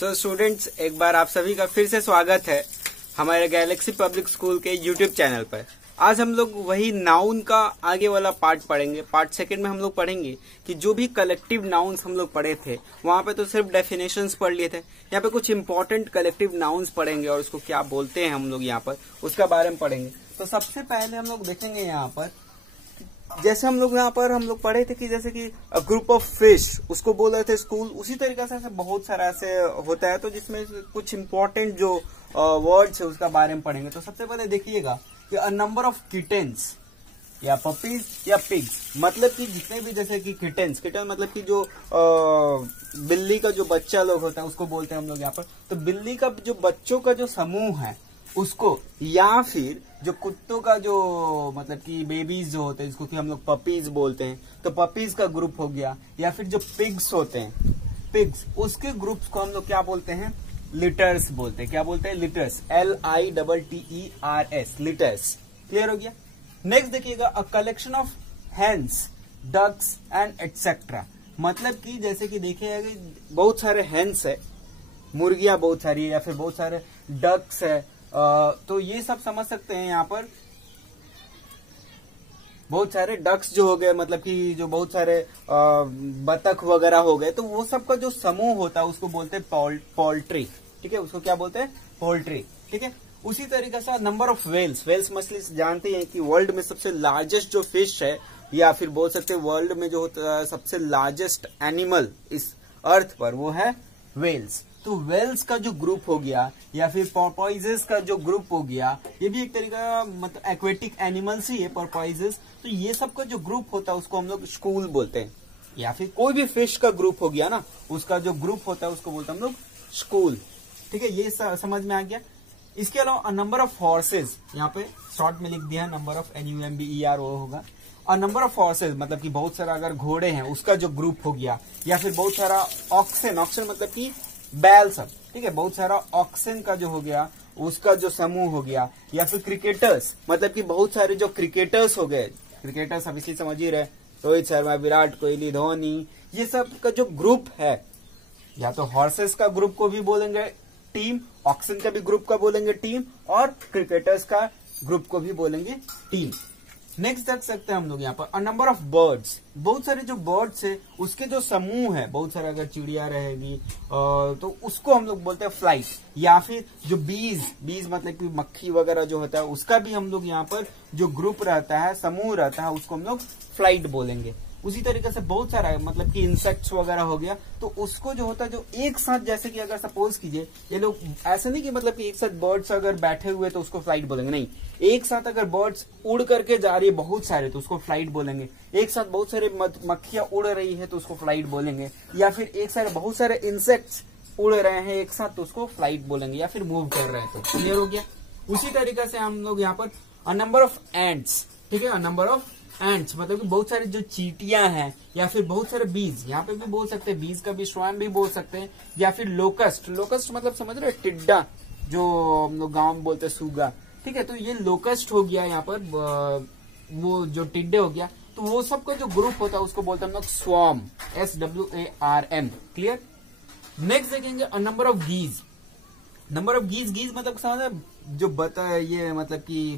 So students, एक बार आप सभी का फिर से स्वागत है हमारे गैलेक्सी पब्लिक स्कूल के यूट्यूब चैनल पर। आज हम लोग वही नाउन का आगे वाला पार्ट पढ़ेंगे। पार्ट सेकंड में हम लोग पढ़ेंगे कि जो भी कलेक्टिव नाउन्स हम लोग पढ़े थे वहां पे तो सिर्फ डेफिनेशंस पढ़ लिए थे। यहाँ पे कुछ इंपॉर्टेंट कलेक्टिव नाउन्स पढ़ेंगे और उसको क्या बोलते हैं हम लोग यहाँ पर उसका बारे में पढ़ेंगे। तो सबसे पहले हम लोग देखेंगे यहाँ पर, जैसे हम लोग पढ़े थे कि जैसे कि ग्रुप ऑफ फिश उसको बोल रहे थे स्कूल, उसी तरीके से ऐसे बहुत सारा ऐसे होता है। तो जिसमें कुछ इंपॉर्टेंट जो वर्ड्स है उसका बारे में पढ़ेंगे। तो सबसे पहले देखिएगा कि अ नंबर ऑफ किटेन्स या पपीज या पिग्स, मतलब कि जितने भी जैसे कि किटेन मतलब कि जो बिल्ली का जो बच्चा लोग होता है उसको बोलते हैं हम लोग यहाँ पर। तो बिल्ली का जो बच्चों का जो समूह है उसको, या फिर जो कुत्तों का जो मतलब कि बेबीज जो होते हैं जिसको कि हम लोग पपीज बोलते हैं, तो पपीज का ग्रुप हो गया। या फिर जो पिग्स होते हैं, पिग्स, उसके ग्रुप्स को हम लोग क्या बोलते हैं? लिटर्स बोलते हैं। क्या बोलते हैं? Litres, LITTERS, litres. क्लियर हो गया। नेक्स्ट देखिएगा, a collection of hens, ducks and etcetera, मतलब कि जैसे कि देखिएगा कि बहुत सारे हेन्स है, मुर्गियां बहुत सारी है, या फिर बहुत सारे डक्स है। तो ये सब समझ सकते हैं यहाँ पर। बहुत सारे डक्स जो हो गए, मतलब कि जो बहुत सारे बतख वगैरह हो गए, तो वो सब का जो समूह होता है उसको बोलते हैं पोल्ट्री। ठीक है, उसको क्या बोलते हैं? पोल्ट्री। ठीक है। उसी तरीके से नंबर ऑफ वेल्स, वेल्स मछली जानते हैं कि वर्ल्ड में सबसे लार्जेस्ट जो फिश है, या फिर बोल सकते हैं वर्ल्ड में जो होता है सबसे लार्जेस्ट एनिमल इस अर्थ पर, वो है वेल्स। तो वेल्स का जो ग्रुप हो गया, या फिर पोर्पोइजेस का जो ग्रुप हो गया, ये भी एक तरीका मतलब एक्वेटिक एनिमल्स ही है पोर्पोइजेस। तो ये सब का जो ग्रुप होता है उसको हम लोग स्कूल बोलते हैं। या फिर कोई भी फिश का ग्रुप हो गया ना, उसका जो ग्रुप होता है उसको बोलते हैं हम लोग स्कूल। ठीक है, ये समझ में आ गया। इसके अलावा नंबर ऑफ हॉर्सेज, यहाँ पे शॉर्ट में लिख दिया नंबर ऑफ, NUMBER वो होगा। और नंबर ऑफ हॉर्सेज मतलब कि बहुत सारा अगर घोड़े हैं उसका जो ग्रुप हो गया, या फिर बहुत सारा ऑक्सन, ऑक्सन मतलब कि बैल सब। ठीक है, बहुत सारा ऑक्सन का जो हो गया उसका जो समूह हो गया। या फिर क्रिकेटर्स, मतलब कि बहुत सारे जो क्रिकेटर्स हो गए, क्रिकेटर्स अब इसी समझ ही रहे, रोहित शर्मा, विराट कोहली, धोनी, ये सब का जो ग्रुप है, या तो हॉर्सेस का ग्रुप को भी बोलेंगे टीम, ऑक्सन का भी ग्रुप का बोलेंगे टीम, और क्रिकेटर्स का ग्रुप को भी बोलेंगे टीम। नेक्स्ट देख सकते हैं हम लोग यहाँ पर, अ नंबर ऑफ बर्ड्स, बहुत सारे जो बर्ड्स है उसके जो समूह है, बहुत सारे अगर चिड़िया रहेगी तो उसको हम लोग बोलते हैं फ्लाइट। या फिर जो बीज मतलब कि मक्खी वगैरह जो होता है उसका भी हम लोग यहाँ पर जो ग्रुप रहता है, समूह रहता है, उसको हम लोग फ्लाइट बोलेंगे। उसी तरीके से बहुत सारा मतलब कि इंसेक्ट्स वगैरह हो गया, तो उसको जो होता है जो एक साथ, जैसे कि अगर सपोज कीजिए ये लोग ऐसे नहीं कि मतलब कि एक साथ बर्ड्स अगर बैठे हुए तो उसको फ्लाइट बोलेंगे, नहीं, एक साथ अगर बर्ड्स उड़ करके जा रही है बहुत सारे तो उसको फ्लाइट बोलेंगे। एक साथ बहुत सारे मक्खियां उड़ रही है तो उसको फ्लाइट बोलेंगे। या फिर एक साथ बहुत सारे इंसेक्ट्स उड़ रहे हैं एक साथ तो उसको फ्लाइट बोलेंगे, या फिर मूव कर रहे हैं तो। क्लियर हो गया। उसी तरीके से हम लोग यहाँ पर अ नंबर ऑफ एंट्स, ठीक है, अ नंबर ऑफ एंट्स मतलब कि बहुत सारे जो चींटियां हैं, या फिर बहुत सारे बीज, यहाँ पे भी बोल सकते हैं, बीज का भी स्वान भी बोल सकते हैं। या फिर लोकस्ट, लोकस्ट मतलब समझ रहे, टिड्डा, जो हम लोग गाँव में बोलते हैं सूगा। ठीक है, तो ये लोकस्ट हो गया यहाँ पर, वो जो टिड्डे हो गया, तो वो सब का जो ग्रुप होता है उसको बोलते हैं हम लोग स्वार्म, SWARM। क्लियर। नेक्स्ट देखेंगे a number of geese, number of geese मतलब समझ जो ये मतलब कि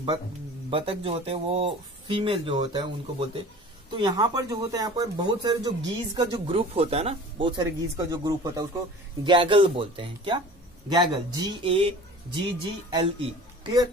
बतख जो होते हैं वो फीमेल जो होता है उनको बोलते हैं। तो यहाँ पर जो होता है, यहाँ पर बहुत सारे जो गीज का जो ग्रुप होता है ना, बहुत सारे गीज का जो ग्रुप होता है उसको गैगल बोलते हैं। क्या? गैगल, GAGGLE। क्लियर।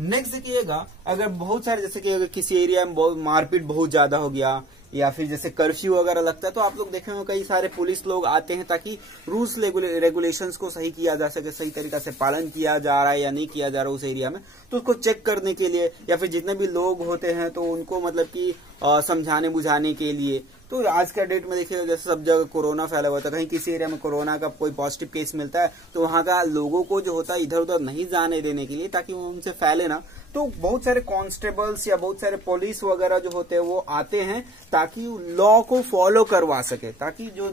नेक्स्ट देखिएगा, अगर बहुत सारे जैसे कि अगर किसी एरिया में मारपीट बहुत ज्यादा हो गया, या फिर जैसे कर्फ्यू वगैरह लगता है, तो आप लोग देखे होंगे कई सारे पुलिस लोग आते हैं ताकि रूल्स रेगुलेशंस को सही किया जा सके, सही तरीका से पालन किया जा रहा है या नहीं किया जा रहा है उस एरिया में, तो उसको चेक करने के लिए, या फिर जितने भी लोग होते हैं तो उनको मतलब कि समझाने बुझाने के लिए। तो आज का डेट में देखिए जैसे सब जगह कोरोना फैला हुआ था, कहीं किसी एरिया में कोरोना का कोई पॉजिटिव केस मिलता है तो वहां का लोगों को जो होता है इधर उधर नहीं जाने देने के लिए, ताकि वो उनसे फैले ना, तो बहुत सारे कांस्टेबल्स या बहुत सारे पुलिस वगैरह जो होते हैं वो आते हैं ताकि लॉ को फॉलो करवा सके, ताकि जो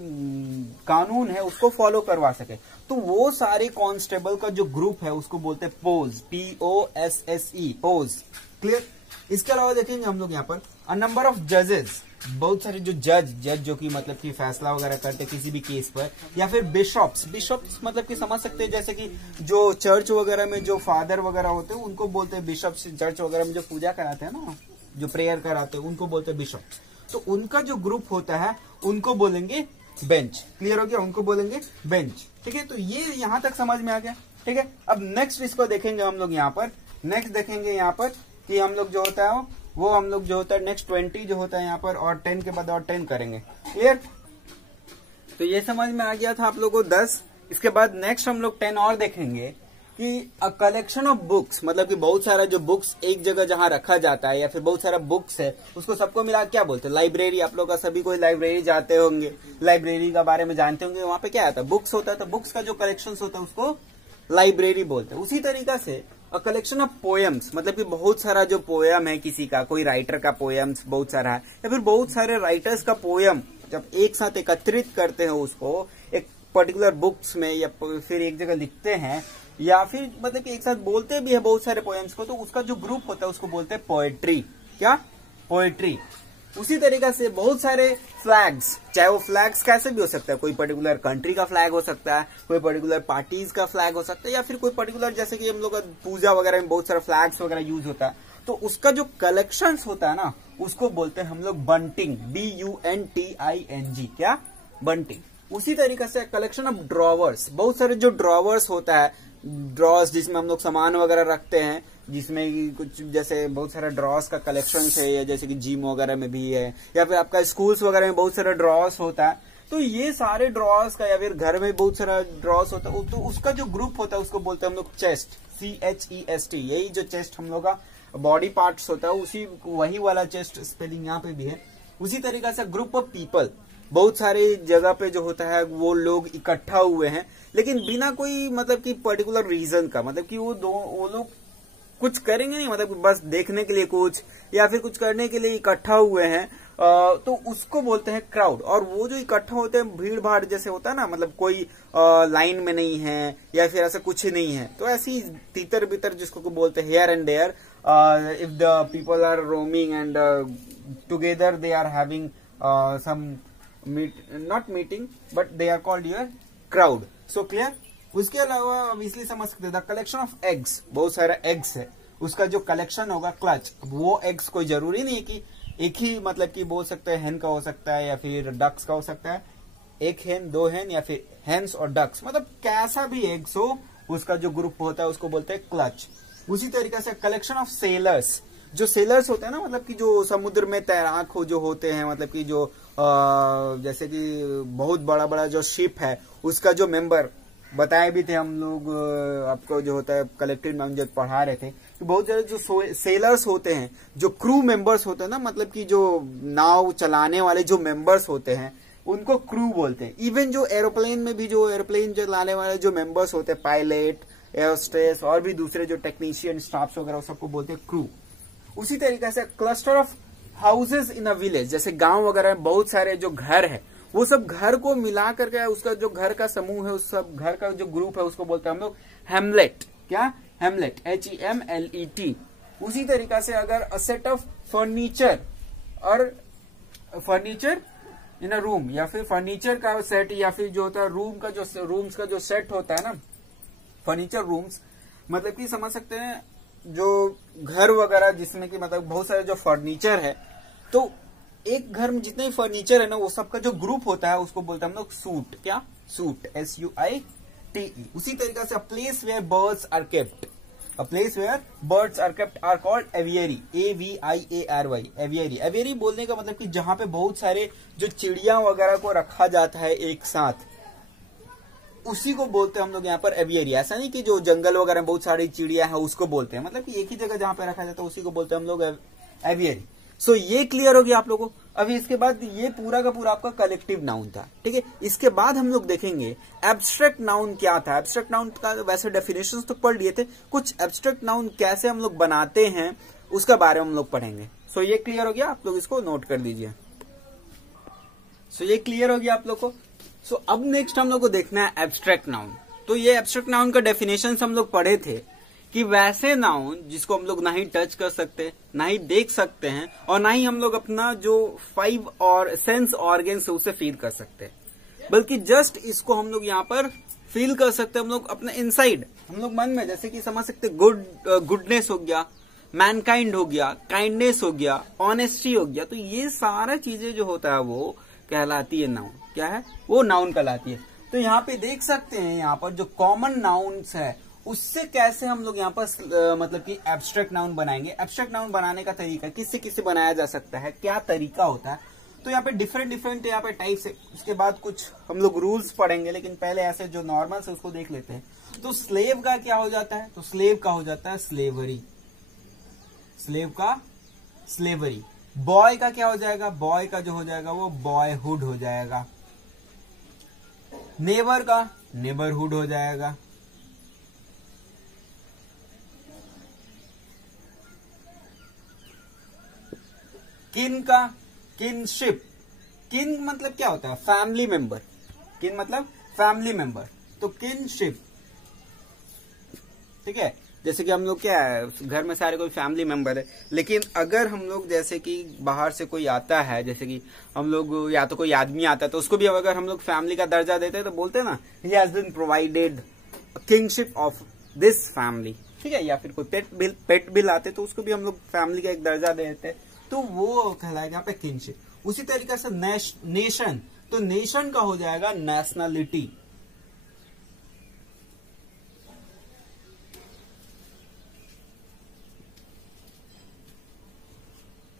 कानून है उसको फॉलो करवा सके। तो वो सारे कांस्टेबल का जो ग्रुप है उसको बोलते हैं पोज, POSSE, पोज। क्लियर। इसके अलावा देखेंगे हम लोग यहाँ पर अ नंबर ऑफ जजेस, बहुत सारे जो जज जो कि मतलब कि फैसला वगैरह करते किसी भी केस पर, या फिर बिशॉप्स मतलब कि समझ सकते हैं जैसे कि जो चर्च वगैरह में जो फादर वगैरह होते हैं उनको बोलते हैं बिशॉप्स। चर्च वगैरह में जो पूजा कराते हैं ना, जो प्रेयर कराते हैं उनको बोलते हैं बिशॉप्स। तो उनका जो ग्रुप होता है उनको बोलेंगे बेंच। क्लियर हो गया, उनको बोलेंगे बेंच। ठीक है, तो ये यहां तक समझ में आ गया। ठीक है, अब नेक्स्ट इसको देखेंगे हम लोग यहाँ पर। नेक्स्ट देखेंगे यहाँ पर कि हम लोग जो होता है वो हम लोग जो होता है नेक्स्ट 20 जो होता है यहाँ पर, और 10 के बाद और 10 करेंगे। क्लियर, तो ये समझ में आ गया था आप लोगों को 10। इसके बाद नेक्स्ट हम लोग 10 और देखेंगे कि अ कलेक्शन ऑफ बुक्स, मतलब कि बहुत सारा जो बुक्स एक जगह जहां रखा जाता है या फिर बहुत सारा बुक्स है उसको सबको मिला क्या बोलते हैं? लाइब्रेरी। आप लोग का सभी कोई लाइब्रेरी जाते होंगे, लाइब्रेरी का बारे में जानते होंगे। वहां पे क्या आता है? बुक्स होता है। तो बुक्स का जो कलेक्शन होता है उसको लाइब्रेरी बोलते हैं। उसी तरीका से अ कलेक्शन ऑफ पोएम्स, मतलब कि बहुत सारा जो पोयम है किसी का, कोई राइटर का पोएम्स बहुत सारा है, या फिर बहुत सारे राइटर्स का पोयम जब एक साथ एकत्रित करते हैं उसको एक पर्टिकुलर बुक्स में या फिर एक जगह लिखते हैं, या फिर मतलब कि एक साथ बोलते भी है बहुत सारे पोएम्स को, तो उसका जो ग्रुप होता है उसको बोलते हैं पोएट्री। क्या? पोएट्री। उसी तरीका से बहुत सारे फ्लैग्स, चाहे वो फ्लैग्स कैसे भी हो सकता है, कोई पर्टिकुलर कंट्री का फ्लैग हो सकता है, कोई पर्टिकुलर पार्टीज का फ्लैग हो सकता है, या फिर कोई पर्टिकुलर जैसे कि हम लोग पूजा वगैरह में बहुत सारा फ्लैग्स वगैरह यूज होता है, तो उसका जो कलेक्शंस होता है ना उसको बोलते हैं हम लोग बंटिंग। BUNTING। क्या? बंटिंग। उसी तरीके से कलेक्शन ऑफ ड्रॉवर्स, बहुत सारे जो ड्रॉवर्स होता है, ड्रॉर्स जिसमें हम लोग सामान वगैरह रखते हैं, जिसमें कुछ जैसे बहुत सारा ड्रॉर्स का कलेक्शन है, या जैसे कि जिम वगैरह में भी है, या फिर आपका स्कूल्स वगैरह में बहुत सारा ड्रॉर्स होता है। तो ये सारे ड्रॉर्स का, या फिर घर में बहुत सारा ड्रॉर्स होता है, तो उसका जो ग्रुप होता है उसको बोलते हैं हम लोग चेस्ट। CHEST। यही जो चेस्ट हम लोग का बॉडी पार्ट्स होता है, उसी वही वाला चेस्ट स्पेलिंग यहाँ पे भी है। उसी तरीके से ग्रुप ऑफ पीपल, बहुत सारे जगह पे जो होता है वो लोग इकट्ठा हुए हैं, लेकिन बिना कोई मतलब कि पर्टिकुलर रीजन का, मतलब कि वो लोग कुछ करेंगे नहीं, मतलब बस देखने के लिए कुछ या फिर कुछ करने के लिए इकट्ठा हुए हैं, तो उसको बोलते हैं क्राउड। और वो जो इकट्ठा होते हैं भीड़ भाड़ जैसे होता है ना, मतलब कोई लाइन में नहीं है या फिर ऐसा कुछ नहीं है, तो ऐसी तीतर बितर जिसको बोलते हैं here and there, if the people are roaming and together they are having some not meeting but they are called your crowd. So clear. उसके अलावा ऑब्वियसली समझ सकते द कलेक्शन ऑफ एग्स, बहुत सारा एग्स है, उसका जो कलेक्शन होगा क्लच। वो एग्स कोई जरूरी नहीं है कि एक ही, मतलब कि बोल सकते हैं हेन का हो सकता है या फिर डक्स का हो सकता है, एक हेन, दो हेन, या फिर हेन्स और डक्स, मतलब कैसा भी एग्स हो उसका जो ग्रुप होता है उसको बोलते हैं क्लच। उसी तरीके से कलेक्शन ऑफ सेलर्स, जो सेलर्स होते हैं ना, मतलब कि जो समुद्र में तैराक हो जो होते हैं, मतलब कि जो जैसे कि बहुत बड़ा बड़ा जो शिप है उसका जो मेंबर, बताए भी थे हम लोग आपको जो होता है कलेक्टिव नाउन जब पढ़ा रहे थे कि बहुत सारे जो सेलर्स होते हैं, जो क्रू मेंबर्स होते हैं ना, मतलब कि जो नाव चलाने वाले जो मेंबर्स होते हैं उनको क्रू बोलते हैं। इवन जो एरोप्लेन में भी जो एरोप्लेन चलाने वाले जो मेंबर्स होते हैं, पायलट, एयरस्टेस और भी दूसरे जो टेक्नीशियन स्टाफ्स वगैरह सबको बोलते हैं क्रू। उसी तरीके से cluster of houses in a village, जैसे गांव वगैरह में बहुत सारे जो घर है वो सब घर को मिला करके उसका जो घर का समूह है, उस सब घर का जो ग्रुप है उसको बोलते हैं हम लोग हेमलेट। क्या? हेमलेट। HEMLET। उसी तरीका से अगर अ सेट ऑफ फर्नीचर और फर्नीचर इन अ रूम, या फिर फर्नीचर का सेट, या फिर जो होता है रूम का जो रूम्स का जो सेट होता है ना, फर्नीचर रूम्स, मतलब कि समझ सकते हैं जो घर वगैरह जिसमें कि मतलब बहुत सारे जो फर्नीचर है, तो एक घर में जितने फर्नीचर है ना वो सबका जो ग्रुप होता है उसको बोलते हैं हम लोग सूट। क्या? सूट। SUITE। उसी तरीके से place where birds are kept, a place where birds are kept are called aviary. AVIARY। Aviary. Aviary बोलने का मतलब कि जहां पे बहुत सारे जो चिड़िया वगैरह को रखा जाता है एक साथ, उसी को बोलते हैं हम लोग यहाँ पर एवियरी। ऐसा नहीं कि जो जंगल वगैरह में बहुत सारी चिड़िया है उसको बोलते हैं, मतलब कि एक ही जगह जहां पे रखा जाता है उसी को बोलते हैं हम लोग एवियरी। सो ये क्लियर हो गया आप लोगों को। अभी इसके बाद ये पूरा का पूरा आपका कलेक्टिव नाउन था, ठीक है। इसके बाद हम लोग देखेंगे एब्स्ट्रैक्ट नाउन क्या था। एब्स्ट्रैक्ट नाउन का वैसे डेफिनेशन तो पढ़ लिए थे, कुछ एब्स्ट्रैक्ट नाउन कैसे हम लोग बनाते हैं उसका बारे में हम लोग पढ़ेंगे। सो ये क्लियर हो गया, आप लोग इसको नोट कर लीजिए। सो ये क्लियर हो गया आप लोग को। सो अब नेक्स्ट हम लोग को देखना है एब्स्ट्रैक्ट नाउन। तो ये एब्स्ट्रैक्ट नाउन का डेफिनेशन हम लोग पढ़े थे कि वैसे नाउन जिसको हम लोग ना ही टच कर सकते, ना ही देख सकते हैं, और ना ही हम लोग अपना जो 5 और सेंस ऑर्गन से उसे फील कर सकते हैं, बल्कि जस्ट इसको हम लोग यहाँ पर फील कर सकते हैं हम लोग अपने इनसाइड, हम लोग मन में, जैसे कि समझ सकते गुडनेस हो गया, मैनकाइंड हो गया, काइंडनेस हो गया, ऑनेस्टी हो गया। तो ये सारा चीजें जो होता है वो कहलाती है नाउन। क्या है वो? नाउन कहलाती है। तो यहाँ पे देख सकते हैं, यहाँ पर जो कॉमन नाउन्स है उससे कैसे हम लोग यहाँ पर मतलब कि एब्स्ट्रैक्ट नाउन बनाएंगे। एब्स्ट्रैक्ट नाउन बनाने का तरीका किससे किससे बनाया जा सकता है, क्या तरीका होता है, तो यहाँ पे डिफरेंट यहाँ पे टाइप्स है। उसके बाद कुछ हम लोग रूल्स पढ़ेंगे, लेकिन पहले ऐसे जो नॉर्मल है उसको देख लेते हैं। तो स्लेव का क्या हो जाता है? तो स्लेव का हो जाता है स्लेवरी। स्लेव का स्लेवरी। बॉय का क्या हो जाएगा? बॉय का जो हो जाएगा वो बॉयहुड हो जाएगा। नेबर का नेबरहुड हो जाएगा। किन का किनशिप। किन मतलब क्या होता है? Family member. किन मतलब फैमिली मेंबर, तो किनशिप। ठीक है, जैसे कि हम लोग क्या है, घर में सारे कोई फैमिली मेंबर है, लेकिन अगर हम लोग जैसे कि बाहर से कोई आता है, जैसे कि हम लोग या तो कोई आदमी आता है, तो उसको भी अगर हम लोग फैमिली का दर्जा देते हैं तो बोलते हैं ना, he has been provided kingship of this family. ठीक है, या फिर कोई पेट भी लाते तो उसको भी हम लोग फैमिली का एक दर्जा देते हैं, तो वो कहलाएगा यहाँ पे किंगशिप। उसी तरीके से नेशन, तो नेशन का हो जाएगा नेशनलिटी।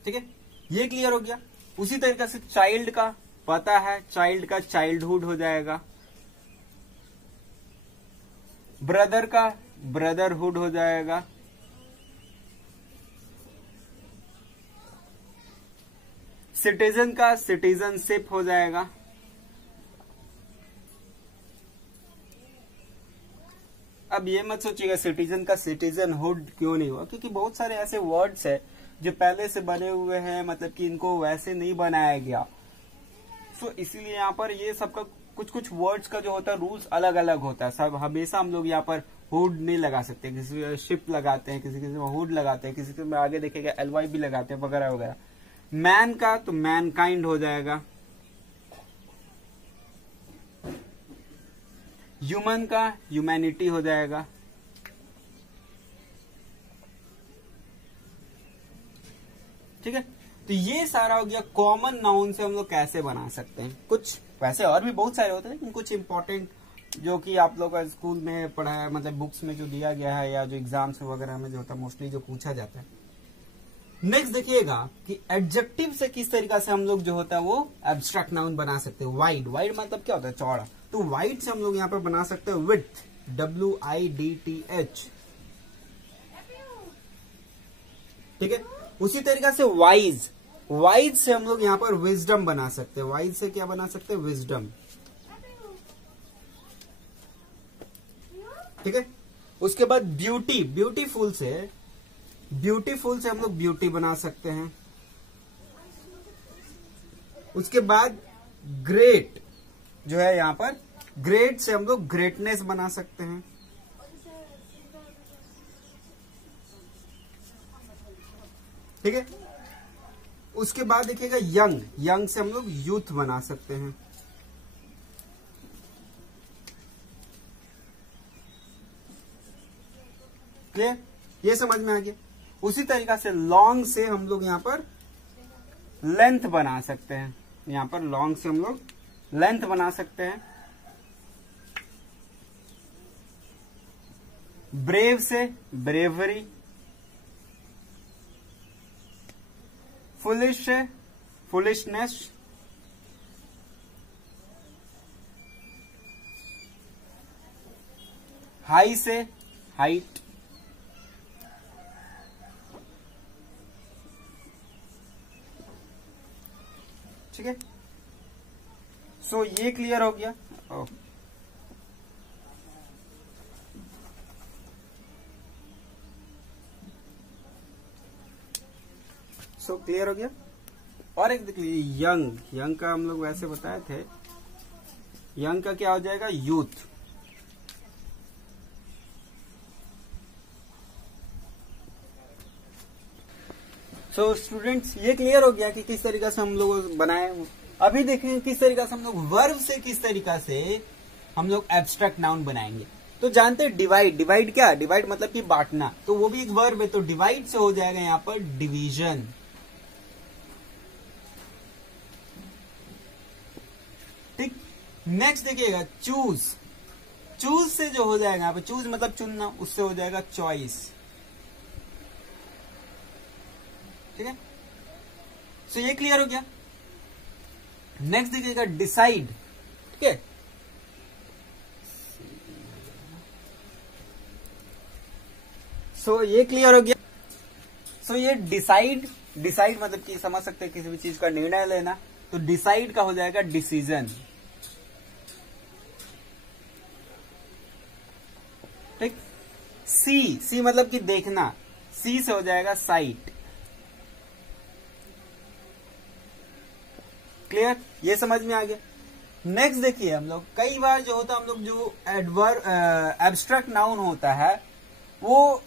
ठीक है, ये क्लियर हो गया। उसी तरीके से चाइल्ड का पता है, चाइल्ड का चाइल्डहुड हो जाएगा। ब्रदर का ब्रदरहुड हो जाएगा। सिटीजन का सिटीजनशिप हो जाएगा। अब ये मत सोचिएगा सिटीजन का सिटीजनहुड क्यों नहीं हुआ, क्योंकि बहुत सारे ऐसे वर्ड्स है जो पहले से बने हुए हैं, मतलब कि इनको वैसे नहीं बनाया गया। सो इसीलिए यहाँ पर ये सबका कुछ कुछ वर्ड्स का जो होता है रूल्स अलग अलग होता है। सब हमेशा हम लोग यहाँ पर हुड नहीं लगा सकते, किसी में शिप लगाते हैं, किसी में हुड लगाते हैं, किसी में आगे देखेगा LY भी लगाते हैं, वगैरह वगैरह। मैन का तो मैनकाइंड हो जाएगा। ह्यूमन का ह्यूमैनिटी हो जाएगा। ठीक है, तो ये सारा हो गया कॉमन नाउन से हम लोग कैसे बना सकते हैं। कुछ वैसे और भी बहुत सारे होते हैं, लेकिन कुछ इंपॉर्टेंट जो कि आप लोग का स्कूल में पढ़ा है, मतलब बुक्स में जो दिया गया है, या जो एग्जाम्स वगैरह में जो होता है मोस्टली जो पूछा जाता है। नेक्स्ट देखिएगा कि एडजेक्टिव से किस तरीका से हम लोग जो होता है वो एब्स्ट्रैक्ट नाउन बना सकते हैं। वाइड, वाइड मतलब क्या होता है? चौड़ा। तो वाइड से हम लोग यहाँ पर बना सकते हैं विड्थ, WIDTH। ठीक है, उसी तरीका से वाइज, वाइज से हम लोग यहाँ पर विजडम बना सकते हैं। वाइज से क्या बना सकते हैं? विजडम। ठीक है, उसके बाद ब्यूटी, ब्यूटीफुल से हम लोग ब्यूटी बना सकते हैं। उसके बाद ग्रेट जो है यहाँ पर, ग्रेट से हम लोग ग्रेटनेस बना सकते हैं। ठीक है, उसके बाद देखिएगा यंग, यंग से हम लोग यूथ बना सकते हैं। क्लियर? ये समझ में आ गया। उसी तरीका से लॉन्ग से हम लोग यहाँ पर लेंथ बना सकते हैं। यहाँ पर लॉन्ग से हम लोग लेंथ बना सकते हैं। ब्रेव से ब्रेवरी। फुलिश से फुलिशनेस। हाई से हाइट। ठीक है, सो ये क्लियर हो गया। सो क्लियर हो गया। और एक देख लीजिए यंग, यंग का हम लोग वैसे बताए थे, यंग का क्या हो जाएगा? यूथ। सो स्टूडेंट्स ये क्लियर हो गया कि किस तरीका से हम लोग बनाए। अभी देखेंगे किस तरीका से हम लोग वर्ब से किस तरीका से हम लोग एब्स्ट्रैक्ट नाउन बनाएंगे। तो जानते हैं डिवाइड, डिवाइड क्या, डिवाइड मतलब कि बांटना, तो वो भी एक वर्ब है। तो डिवाइड से हो जाएगा यहां पर डिवीजन। ठीक, नेक्स्ट देखिएगा चूज, चूज से जो हो जाएगा यहां पर, चूज मतलब चुनना, उससे हो जाएगा चॉइस। ठीक है, सो ये क्लियर हो गया। नेक्स्ट देखिएगा डिसाइड। ठीक है, सो ये क्लियर हो गया। सो ये डिसाइड, डिसाइड मतलब कि समझ सकते हैं किसी भी चीज का निर्णय लेना, तो डिसाइड का हो जाएगा डिसीजन। ठीक, सी, सी मतलब कि देखना, सी से हो जाएगा साइट। क्लियर, ये समझ में आ गया। नेक्स्ट देखिए हम लोग कई बार जो होता है, हम लोग जो एब्स्ट्रैक्ट नाउन होता है वो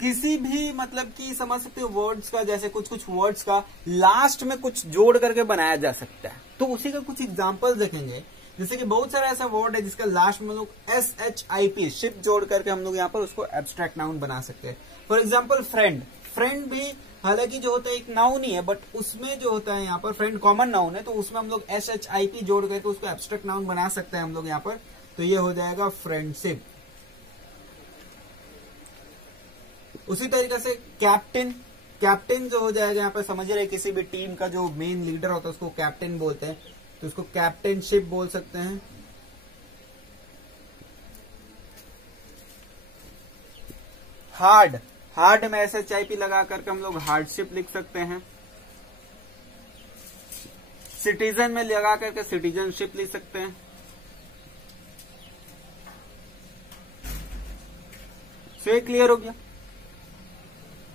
किसी भी मतलब कि समझ सकते हो वर्ड्स का, जैसे कुछ कुछ वर्ड्स का लास्ट में कुछ जोड़ करके बनाया जा सकता है। तो उसी का कुछ एग्जांपल देखेंगे। जैसे कि बहुत सारा ऐसा वर्ड है जिसका लास्ट में लोग SHIP शिप जोड़ करके हम लोग यहाँ पर उसको एब्स्ट्रैक्ट नाउन बना सकते हैं। फॉर एग्जाम्पल फ्रेंड, फ्रेंड भी हालांकि जो होता है एक नाउन ही है, बट उसमें जो होता है यहाँ पर फ्रेंड कॉमन नाउन है, तो उसमें हम लोग SHIP जोड़ करके उसको एब्स्ट्रैक्ट नाउन बना सकते हैं हम लोग यहाँ पर। तो ये हो जाएगा फ्रेंडशिप। उसी तरीके से कैप्टन, कैप्टन जो हो जाएगा यहाँ पर, समझ रहे किसी भी टीम का जो मेन लीडर होता है उसको कैप्टन बोलते हैं, तो उसको कैप्टनशिप बोल सकते हैं। हार्ड, हार्ड में SHIP लगा करके हम लोग हार्डशिप लिख सकते हैं। सिटीजन में लगा करके सिटीजनशिप लिख सकते हैं। सो ये क्लियर हो गया।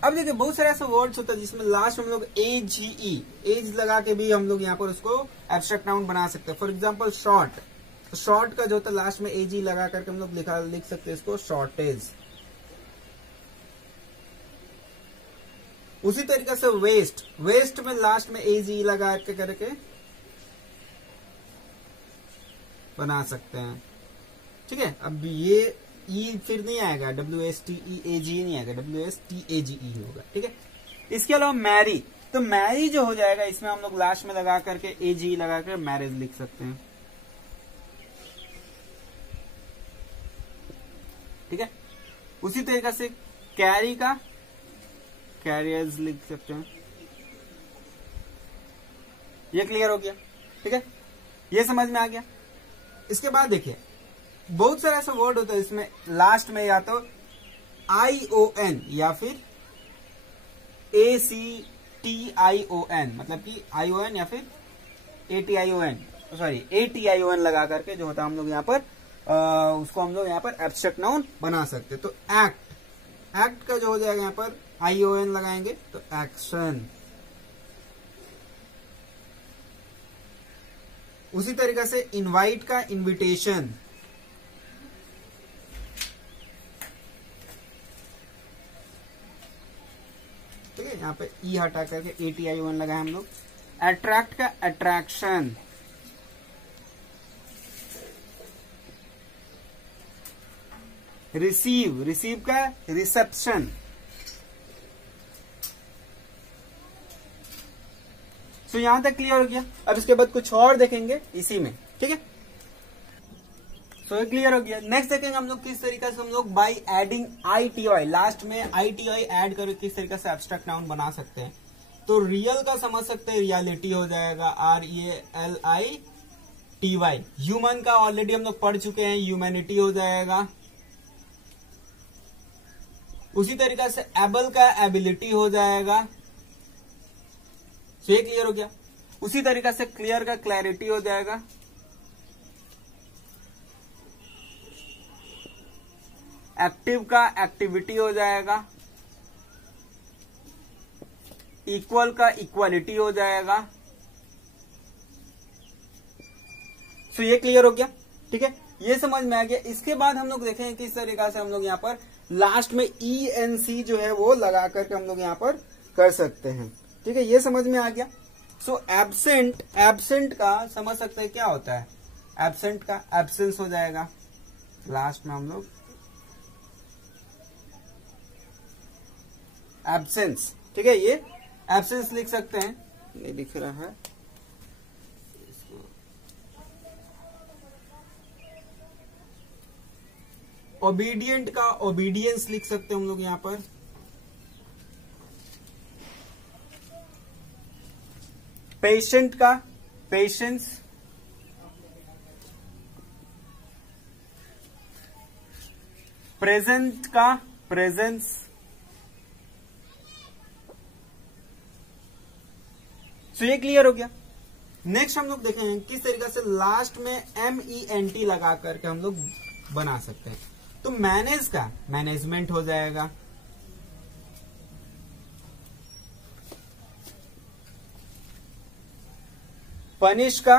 अब देखिए बहुत सारे ऐसे वर्ड्स होता है जिसमें लास्ट में हम लोग AGE, एज लगा के भी हम लोग यहाँ पर उसको एब्स्ट्रैक्ट नाउन बना सकते हैं। फॉर एग्जांपल शॉर्ट, तो शॉर्ट का जो होता है लास्ट में AG लगा करके हम लोग लिख सकते हैं इसको शॉर्टेज। उसी तरीके से वेस्ट, वेस्ट में लास्ट में AG लगा करके बना सकते हैं। ठीक है, अब ये ई फिर नहीं आएगा, WSTEAG नहीं आएगा, WSTAGE होगा। ठीक है, इसके अलावा मैरी, तो मैरी जो हो जाएगा इसमें हम लोग लास्ट में लगा करके AG लगा कर मैरिज लिख सकते हैं। ठीक है, उसी तरीके से कैरी का कैरियर्स लिख सकते हैं। ये क्लियर हो गया। ठीक है, ये समझ में आ गया। इसके बाद देखिए बहुत सारा ऐसा वर्ड होता है इसमें लास्ट में या तो ION या फिर ACTION, मतलब कि ION या फिर ATION लगा करके जो होता है हम लोग यहाँ पर उसको हम लोग यहाँ पर एब्स्ट्रैक्ट नाउन बना सकते हैं। तो एक्ट, एक्ट का जो हो जाएगा यहाँ पर ION लगाएंगे तो एक्शन। उसी तरीके से इनवाइट का इनविटेशन, ठीक है, यहाँ पे ई हटा करके ATION लगाए हम लोग। अट्रैक्ट का अट्रैक्शन, रिसीव, रिसीव का रिसेप्शन। तो यहां तक क्लियर हो गया। अब इसके बाद कुछ और देखेंगे इसी में। ठीक है, सो ये क्लियर हो गया। नेक्स्ट देखेंगे हम लोग किस तरीके से हम लोग बाय एडिंग ITI, लास्ट में ITI ऐड करके किस तरीके से एब्स्ट्रैक्ट नाउन बना सकते हैं। तो रियल का समझ सकते हैं, रियलिटी हो जाएगा REALITY। ह्यूमन का ऑलरेडी हम लोग पढ़ चुके हैं, ह्यूमैनिटी हो जाएगा। उसी तरीके से एबल का एबिलिटी हो जाएगा। तो ये क्लियर हो गया। उसी तरीके से क्लियर का क्लैरिटी हो जाएगा। एक्टिव का एक्टिविटी हो जाएगा। इक्वल का इक्वालिटी हो जाएगा। सो ये क्लियर हो गया। ठीक है, ये समझ में आ गया। इसके बाद हम लोग देखेंगे किस तरीके से हम लोग यहाँ पर लास्ट में ENC जो है वो लगा करके हम लोग यहाँ पर कर सकते हैं। ठीक है, ये समझ में आ गया। सो एब्सेंट, एब्सेंट का समझ सकते हैं क्या होता है। एब्सेंट का एब्सेंस हो जाएगा, लास्ट में हम लोग एब्सेंस। ठीक है, ये एब्सेंस लिख सकते हैं, ये लिख रहा है ओबीडियंट का ओबीडियंस लिख सकते हैं हम लोग यहां पर। पेशेंट का पेशेंस, प्रेजेंट का प्रेजेंस, तो ये क्लियर हो गया। नेक्स्ट हम लोग देखेंगे किस तरीके से लास्ट में MENT लगा करके हम लोग बना सकते हैं। तो मैनेज का मैनेजमेंट हो जाएगा, पनिश का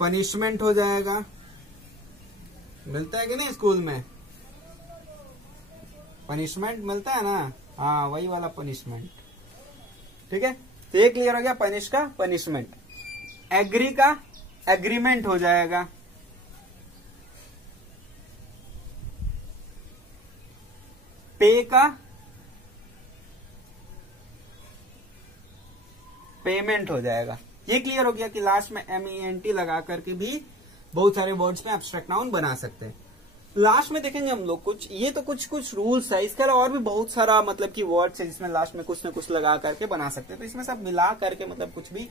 पनिशमेंट हो जाएगा, मिलता है कि नहीं स्कूल में पनिशमेंट मिलता है ना, हाँ वही वाला पनिशमेंट। ठीक है, तो ये क्लियर हो गया, पनिश का पनिशमेंट। एग्री का एग्रीमेंट हो जाएगा, पे का पेमेंट हो जाएगा। ये क्लियर हो गया कि लास्ट में MENT लगा करके भी बहुत सारे वर्ड्स में एब्स्ट्रैक्ट नाउन बना सकते हैं। लास्ट में देखेंगे हम लोग कुछ, ये तो कुछ रूल्स है, इसके अलावा और भी बहुत सारा मतलब कि वर्ड्स है जिसमें लास्ट में कुछ न कुछ लगा करके बना सकते हैं। तो इसमें सब मिला करके मतलब कुछ भी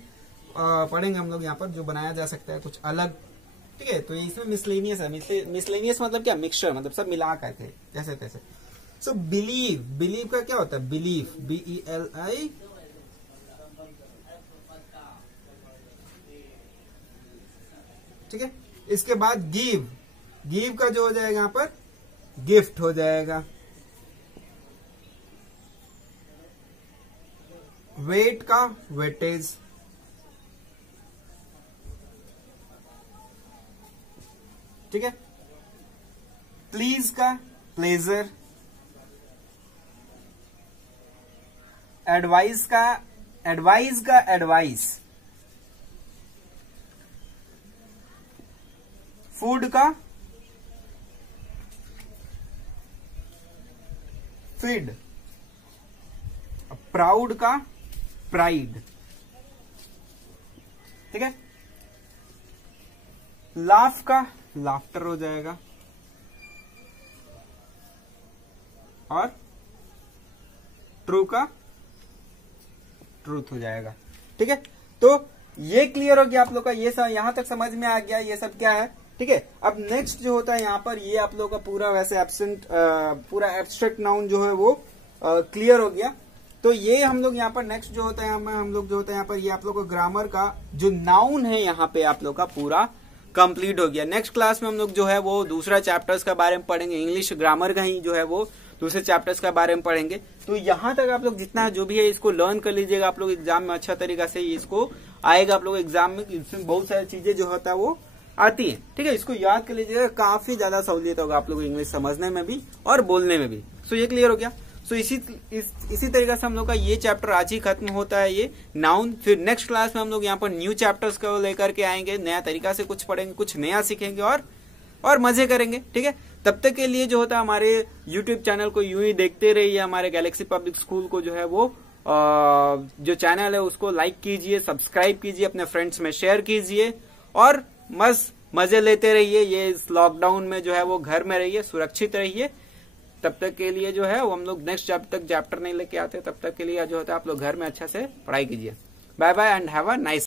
पढ़ेंगे हम लोग यहाँ पर जो बनाया जा सकता है कुछ अलग। ठीक है, तो इसमें मिसलेनियस है, मिसलेनियस मतलब क्या, मिक्सचर, मतलब सब मिला करके जैसे तैसे। सो बिलीव, बिलीव का क्या होता है, बिलीव BELI, ठीक है। इसके बाद गिव, गिव का जो हो जाएगा यहां पर गिफ्ट हो जाएगा। वेट का वेटेज, ठीक है। प्लीज का प्लेजर, एडवाइस का एडवाइस, फूड का फीड, प्राउड का प्राइड, ठीक है। लाफ का लाफ्टर हो जाएगा और ट्रू का ट्रूथ हो जाएगा। ठीक है, तो ये क्लियर हो गया आप लोग का, ये सब यहां तक समझ में आ गया ये सब क्या है। ठीक है, अब नेक्स्ट जो होता है यहाँ पर ये आप लोग का पूरा वैसे एब्सेंट पूरा एब्स्ट्रैक्ट नाउन जो है वो क्लियर हो गया। तो ये हम लोग यहाँ पर नेक्स्ट जो होता है हम लोग जो होता है यहाँ पर ये आप लोग को ग्रामर का जो नाउन है यहाँ पे आप लोग का पूरा कंप्लीट हो गया। नेक्स्ट क्लास में हम लोग जो है वो दूसरा चैप्टर्स के बारे में पढ़ेंगे, इंग्लिश ग्रामर का ही जो है वो दूसरे चैप्टर्स के बारे में पढ़ेंगे। तो यहाँ तक आप लोग जितना जो भी है इसको लर्न कर लीजिएगा, आप लोग एग्जाम में अच्छा तरीका से इसको आएगा आप लोग एग्जाम में, इसमें बहुत सारी चीजें जो होता है वो आती है। ठीक है, इसको याद कर लीजिएगा, काफी ज्यादा सहूलियत होगा आप लोग इंग्लिश समझने में भी और बोलने में भी। सो ये क्लियर हो गया। सो इसी तरीके से हम लोग का ये चैप्टर आज ही खत्म होता है, ये नाउन। फिर नेक्स्ट क्लास में हम लोग यहाँ पर न्यू चैप्टर्स को लेकर के आएंगे, नया तरीका से कुछ पढ़ेंगे, कुछ नया सीखेंगे और मजे करेंगे। ठीक है, तब तक के लिए जो होता है हमारे यूट्यूब चैनल को यूं ही देखते रहिए, हमारे गैलेक्सी पब्लिक स्कूल को जो है वो जो चैनल है उसको लाइक कीजिए, सब्सक्राइब कीजिए, अपने फ्रेंड्स में शेयर कीजिए और मजे लेते रहिए। ये इस लॉकडाउन में जो है वो घर में रहिए, सुरक्षित रहिए। तब तक के लिए जो है वो हम लोग नेक्स्ट जब तक चैप्टर नहीं लेके आते तब तक के लिए जो होता है आप लोग घर में अच्छा से पढ़ाई कीजिए। Bye bye and have a nice